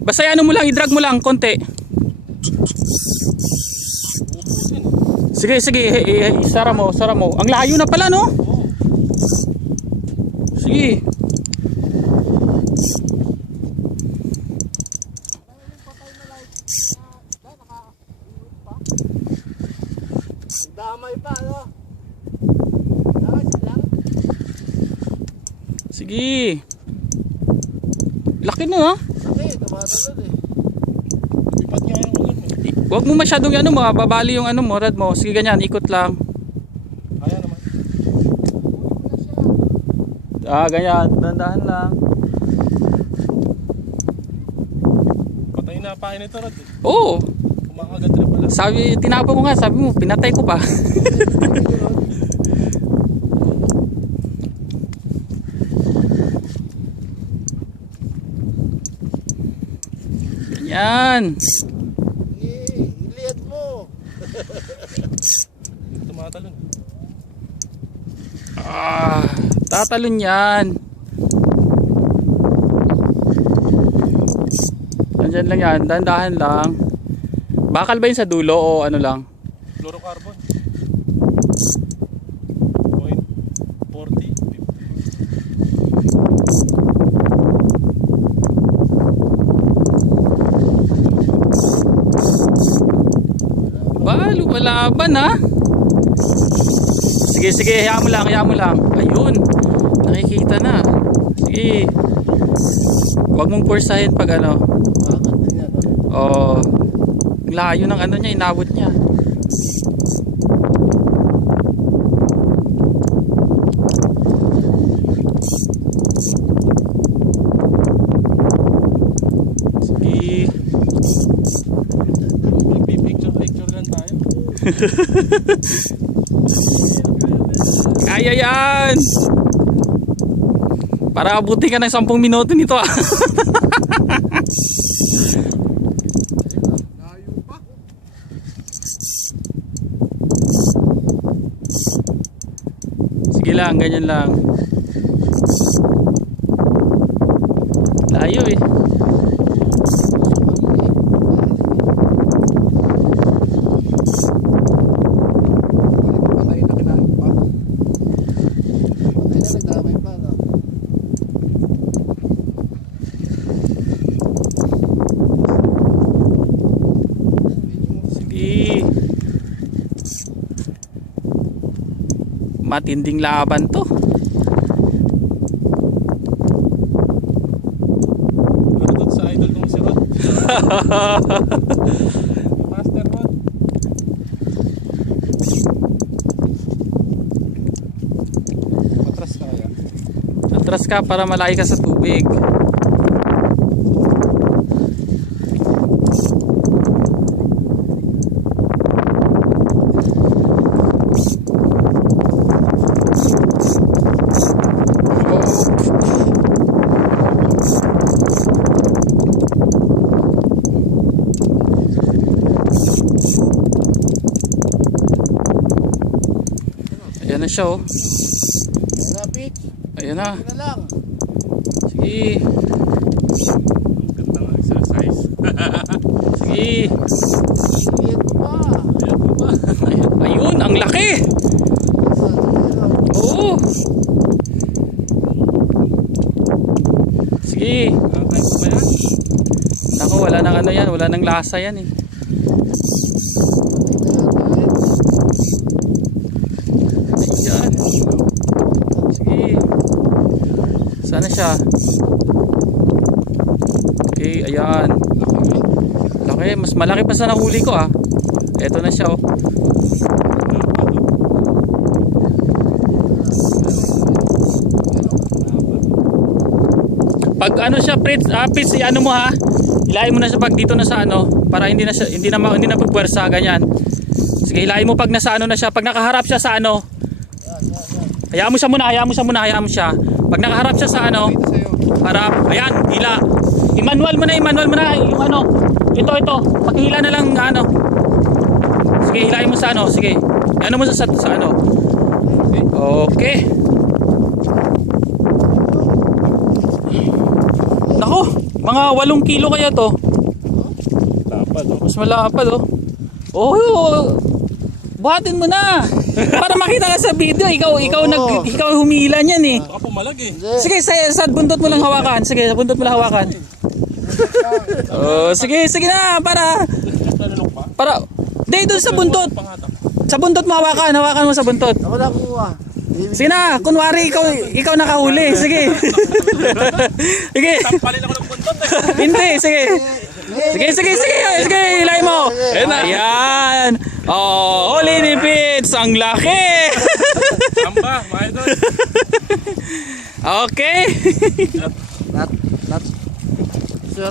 Basta ano mo lang, i-drag mo lang konti. Sige, sige, isara mo, sara mo. Ang layo na pala, no? Sige. Damay pa, no? Sige. Laki na, ha? Okay, tumatalon eh. Lipat nga yung ulan eh. Huwag mo masyadong ano mo, babali yung ano mo, rad mo. Sige, ganyan, ikot lang. Kaya naman. Ganyan, dandahan lang. Patay na pain ito, Rod eh. Oo. Kumakagat rin pala. Sabi, tinapa ko nga, sabi mo, pinatay ko pa. Ganyan. Iliad mo. Tumatalon. Tatalon yan. Nandyan lang yan, dahan-dahan lang. Bakal ba yun sa dulo o ano lang? Fluorocarbon. 0.40. Lumalaban ha. Sige, sige, hayaan mo lang, hayaan mo lang. Ayun, nakikita na. Sige. Huwag mong pursahin pag ano. Bakit na yan, no? Oh, layo ng ano niya, inabot niya. Sige. Magpipicture lang tayo. Kaya yan. Para abutin ka ng 10 minuto nito ah. Layo pa. Sige lang, ganyan lang. Layo eh. Patay na kinain pa. Patay na nagdamay pa, no? Sige. Matinding laban to. Ano doon sa idol kong si Rod? Master Rod. Patras ka kaya? Atras ka para malaki ka sa tubig. Ayan na siya oh. Ayan na, Pete. Ayan na. Ito na lang. Sige. Ganda ng exercise. Sige. Iliad mo pa. Ayun, ang laki. Oo. Sige. Kakain mo ba yan? Ako, wala nang ano yan. Wala nang lasa yan eh. Ayan. Sige. Sana siya. Okay, ayan. Laki. Mas malaki pa sa nahuli ko ah. Eto na siya oh. Pag ano siya, Fritz, ano mo ha. Hilahin mo na siya pag dito na sa ano para hindi na pagpuwersa ganyan. Sige, hilahin mo pag nasa ano na siya, pag nakaharap siya sa ano. Hayaan mo siya muna, hayaan mo siya muna, hayaan mo siya. Pag nakaharap siya sa ano, harap. Ayan, hila. I-manual mo na yung ano. Ito. Paghila na lang ano. Sige, hilahin mo sa ano, sige. Ano mo sa ano. Okay. Nako, Mga 8 kilo kaya to. Lapad, oh. Mas malapad oh. Oh, buhatin mo na. Para makita ka sa video, ikaw humila niyan eh. Baka pumalag eh. Sige, sa buntot mo lang hawakan. Sige, sa buntot mo lang hawakan. Oh, sige na para Nanunok pa? doon sa buntot. Pangatap. Sa buntot mo hawakan mo sa buntot. Ako na kuha. Sige na, kunwari ikaw nakahuli. Sige. Sige. Tampalin ako ng buntot eh. Hindi, sige. Sige, ilay mo. Ayan. Oh, huli ni Pits. Ang laki. Tamba, mga idol. Okay. Not